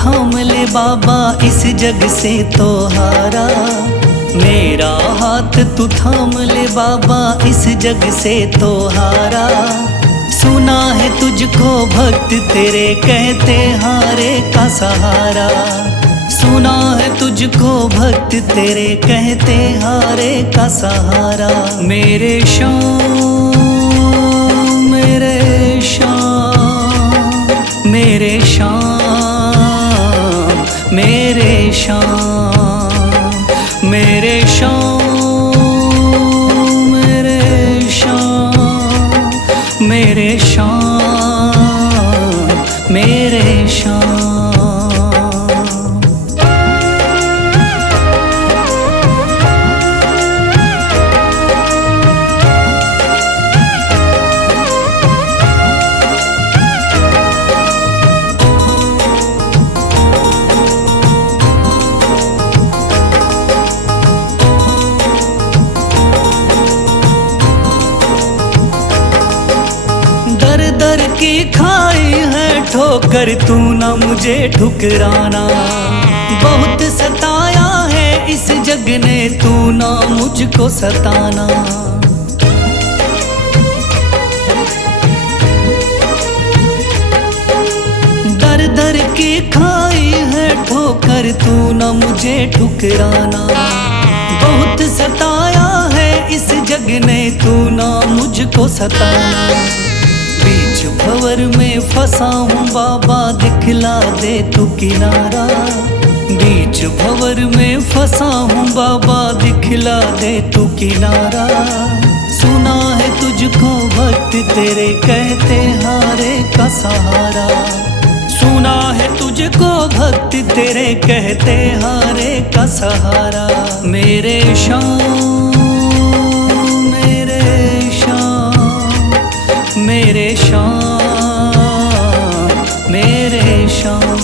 थाम ले बाबा इस जग से तो हारा। मेरा हाथ तू थाम ले बाबा इस जग से तो हारा। सुना है तुझको भक्त तेरे कहते हारे का सहारा। सुना है तुझको भक्त तेरे कहते हारे का सहारा। मेरे श्याम मेरे श्याम मेरे श्याम मेरे श्याम मेरे श्याम मेरे श्याम मेरे श्याम मेरे श्याम। दर की खाई है ठोकर तू ना मुझे ठुकराना। बहुत सताया है इस जग ने तू ना मुझको सताना। दर दर की खाई है ठोकर तू ना मुझे ठुकराना। बहुत सताया है इस जग ने तू ना मुझको सताना। बीच भंवर में फंसा हूँ बाबा दिखला दे तू किनारा। बीच भंवर में फंसा हूँ बाबा दिखला दे तू किनारा। सुना है तुझको भक्त तेरे कहते हारे का सहारा। सुना है तुझको भक्त तेरे कहते हारे का सहारा। मेरे श्याम मेरे श्याम मेरे श्याम मेरे श्याम।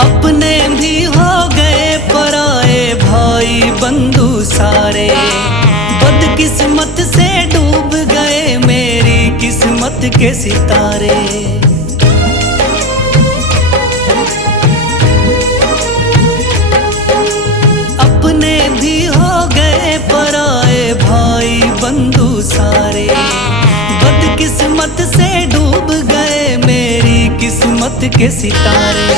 अपने भी हो गए पराए भाई बंधु सारे। बदकिस्मत से डूब गए मेरी किस्मत के सितारे। अपने भी हो गए पराए भाई बंधु सारे। बदकिस्मत से डूब गए मेरी किस्मत के सितारे।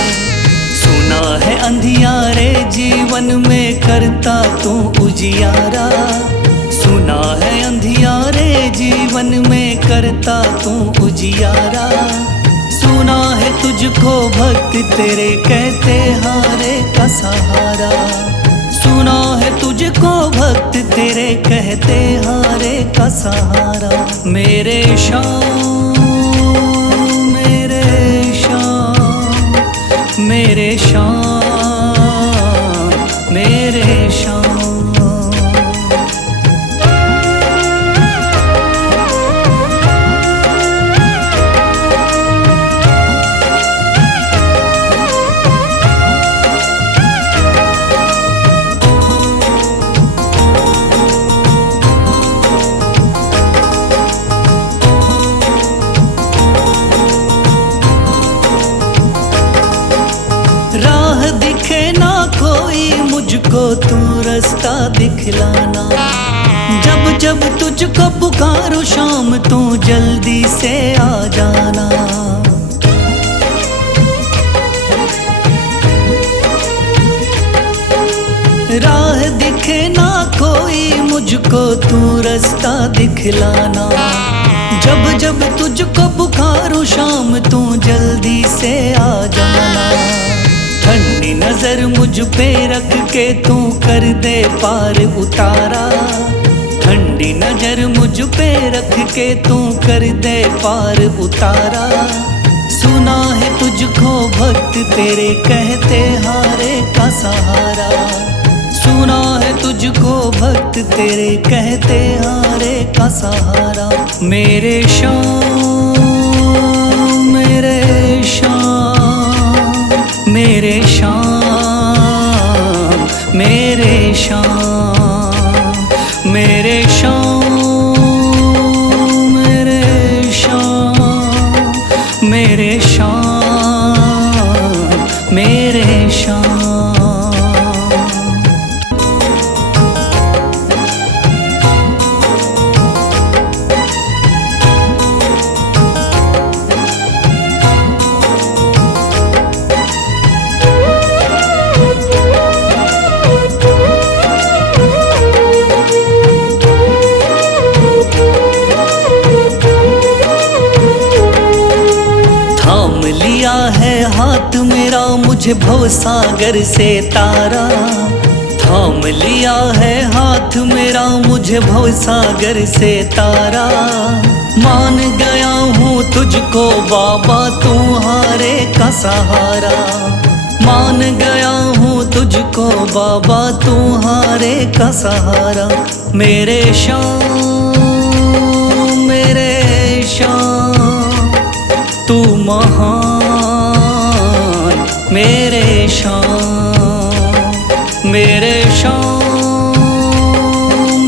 सुना है अंधियारे जीवन में करता तू उजियारा। सुना है अंधियारे जीवन में करता तू उजियारा। सुना है तुझको भक्त तेरे कहते हारे का सहारा। सुना है तुझको भक्त तेरे कहते हारे का सहारा। मेरे श्याम मेरे श्याम मेरे श्याम मेरे श्याम। राह दिखे ना कोई मुझको तू रास्ता दिखलाना। जब जब तुझको पुकारो शाम तू जल्दी से आ जाना। राह दिखे ना कोई मुझको तू रास्ता दिखलाना। जब जब तुझको पुकारो शाम तू जल्दी से आ जाना। ठंडी नजर मुझ पे रख के तू कर दे पार उतारा। ठंडी नजर मुझ पे रख के तू कर दे पार उतारा। सुना है तुझको भक्त तेरे कहते हारे का सहारा। सुना है तुझको भक्त तेरे कहते हारे का सहारा। मेरे श्याम मेरे शाम, मेरे शाम, मेरे शाम, मेरे शाम, मेरे शाम, मेरे शाम, मेरे शाम। थाम लिया है हाथ मेरा मुझे भवसागर से तारा, थाम लिया है हाथ मेरा मुझे भवसागर से तारा। मान गया हूँ तुझको बाबा तुम्हारे का सहारा, मान गया हूँ तुझको बाबा तुम्हारे का सहारा। मेरे शाम, मेरे शाम, तू महान, मेरे शाम, मेरे शाम,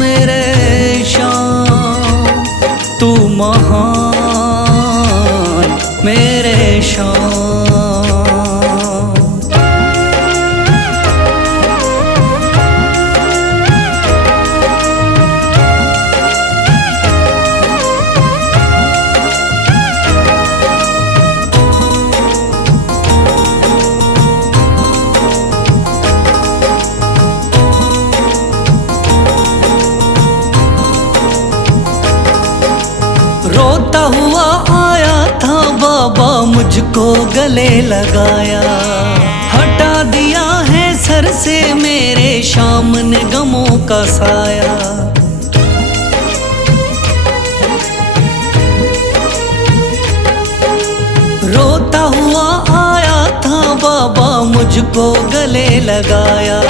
मेरे शाम, तू महान, मेरे शाम। रोता हुआ आया था बाबा मुझको गले लगाया, हटा दिया है सर से मेरे शाम ने गमों का साया। रोता हुआ आया था बाबा मुझको गले लगाया,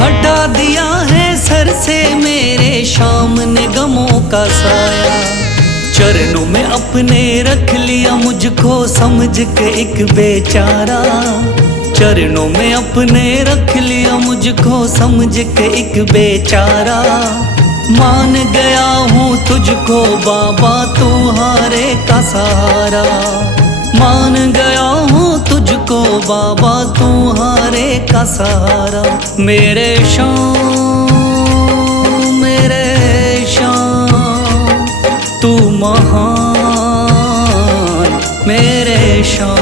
हटा दिया है सर से मेरे शाम ने गमों का साया। चरणों में अपने रख लिया मुझको समझ के एक बेचारा, चरणों में अपने रख लिया मुझको समझ के एक बेचारा। मान गया हूँ तुझको बाबा तुम्हारे का सहारा, मान गया हूँ तुझको बाबा तुम्हारे का सहारा। मेरे शाम, मेरे शाम, तू महान, मेरे शाम।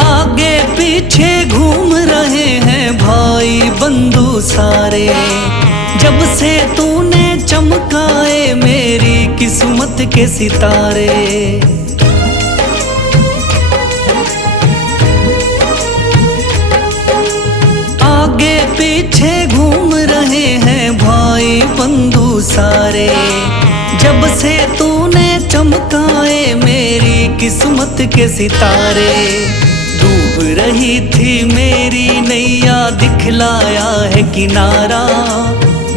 आगे पीछे घूम रहे हैं भाई बंधु सारे, जब से तूने चमकाए मेरी किस्मत के सितारे। आगे पीछे घूम रहे हैं भाई बंधु सारे, जब से तूने चमकाए मेरी किस्मत के सितारे। डूब रही थी मेरी नैया दिखलाया है किनारा,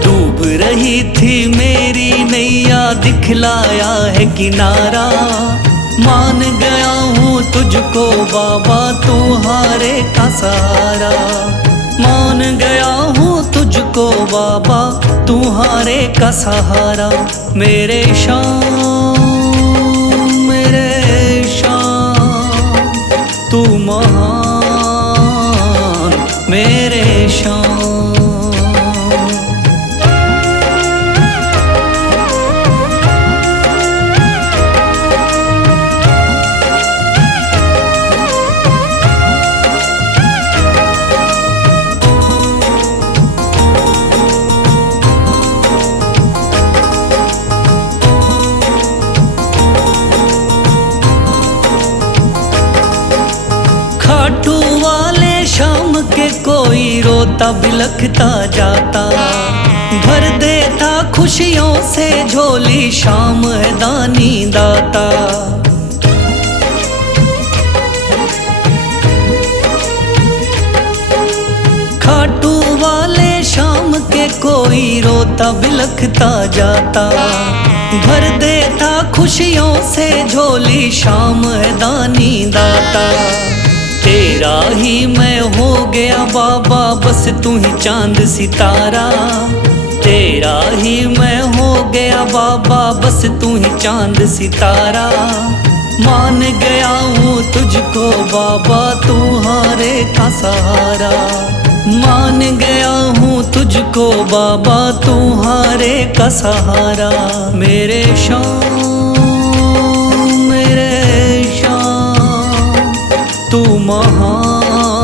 डूब रही थी मेरी नैया दिखलाया है किनारा। मान गया हूँ तुझको बाबा तुम्हारे का सहारा, मान गया हूँ तुझको बाबा तुम्हारे का सहारा। मेरे शाम, मेरे शाम, तू महान, मेरे शाम। खाटू वाले शाम के कोई रोता बिलखता जाता, भर देता खुशियों से झोली, शाम है दानी दाता। खाटू वाले शाम के कोई रोता बिलखता जाता। भर देता खुशियों से झोली, शाम है दानी दाता। तेरा ही मैं हो गया बाबा, बस तू ही चांद सितारा। तेरा ही मैं हो गया बाबा, बस तू ही चांद सितारा। मान गया हूँ तुझको बाबा, तू हारे का सहारा। मान गया हूँ तुझको बाबा, तू हारे का सहारा। मेरे शाम मेरे शाम तू महान,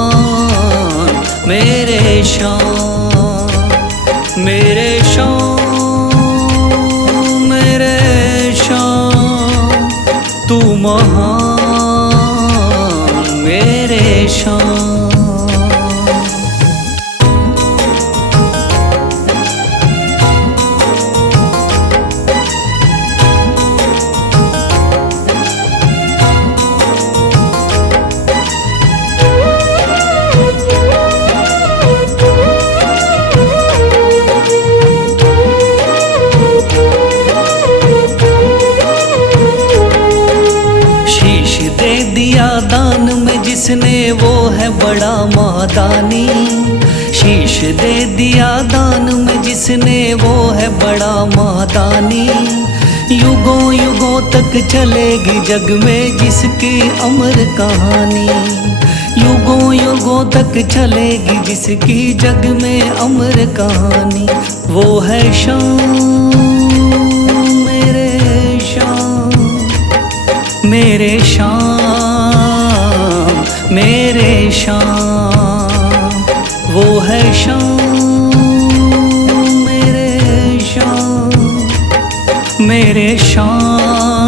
मेरे शाम मेरे शाम मेरे शाम तू महान, मेरे शाम। दान में जिसने वो है बड़ा महादानी। शीश दे दिया दान में जिसने वो है बड़ा महादानी। युगों युगों तक चलेगी जग में जिसकी अमर कहानी। युगों युगों तक चलेगी जिसकी जग में अमर कहानी। वो है शाम मेरे शाम मेरे शाम मेरे शाम। वो है शाम मेरे शाम मेरे शाम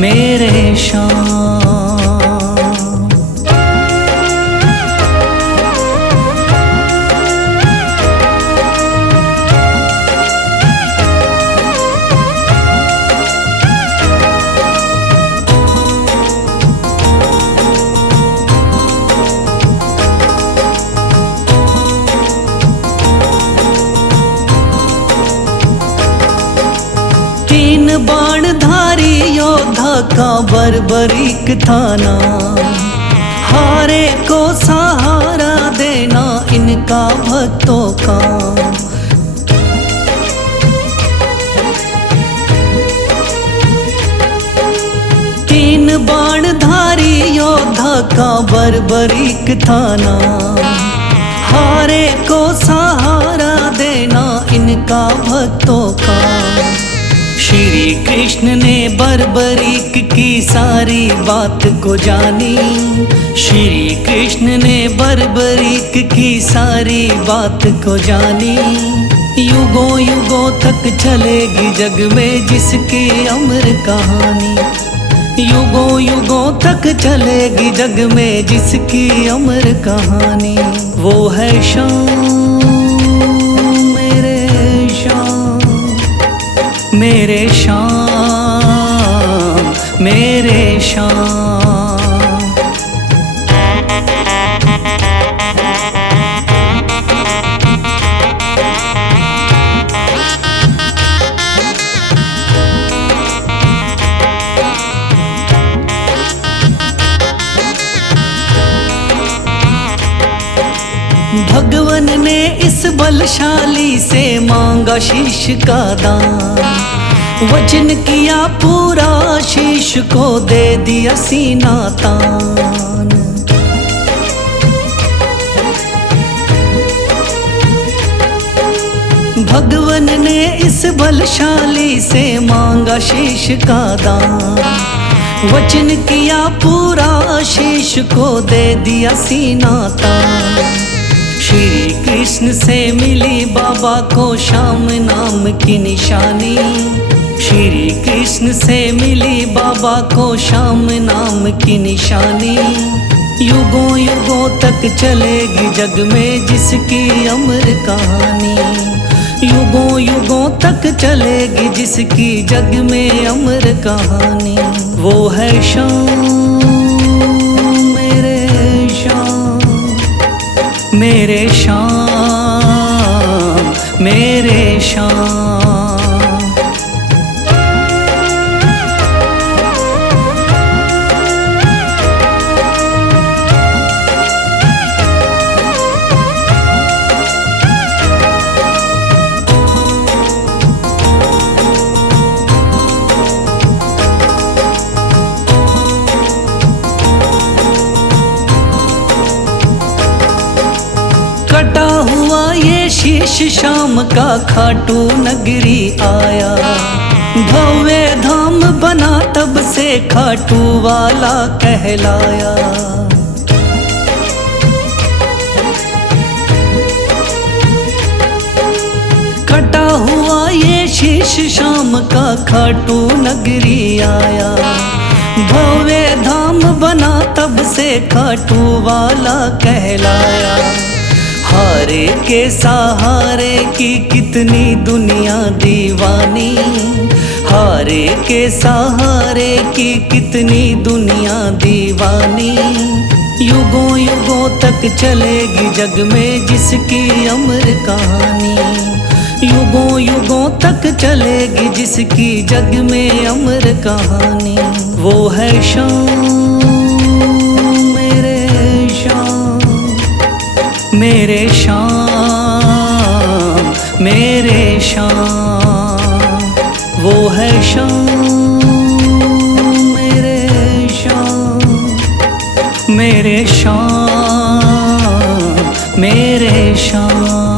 मेरे शाम। बाणधारी योद्धा का बर्बरीक थाना। हारे को सहारा देना इनका भक्तों का। तीन बाणधारी योद्धा का बर्बरीक थाना। हारे को सहारा देना इनका भक्तों का। श्री कृष्ण ने बर्बरीक की सारी बात को जानी। श्री कृष्ण ने बर्बरीक की सारी बात को जानी। युगों युगों तक चलेगी जग में जिसकी अमर कहानी। युगों युगों तक चलेगी जग में जिसकी अमर कहानी। वो है शाम मेरे शाम मेरे शाम मेरे शाम। भगवन ने इस बलशाली से मांगा शीश का दान। वचन किया पूरा शीश को दे दिया सीना तान। भगवन ने इस बलशाली से मांगा शीश का दान। वचन किया पूरा शीश को दे दिया सीना तान। श्री कृष्ण से मिली बाबा को श्याम नाम की निशानी। श्री कृष्ण से मिली बाबा को श्याम नाम की निशानी। युगों युगों तक चलेगी जग में जिसकी अमर कहानी। युगों युगों तक चलेगी जिसकी जग में अमर कहानी। वो है शाम मेरे शाम, मेरे शाम, मेरे शाम। कटा हुआ ये शीश शाम का खाटू नगरी आया, भव्य धाम बना तब से खाटू वाला कहलाया। कटा हुआ ये शीश शाम का खाटू नगरी आया, भव्य धाम बना तब से खाटू वाला कहलाया। हारे के सहारे की कितनी दुनिया दीवानी, हारे के सहारे की कितनी दुनिया दीवानी। युगों युगों तक चलेगी जग में जिसकी अमर कहानी। युगों युगों तक चलेगी जिसकी जग में अमर कहानी। वो है शाम मेरे शाम, मेरे शाम, मेरे शाम। वो है शाम मेरे शाम, मेरे शाम, मेरे शाम।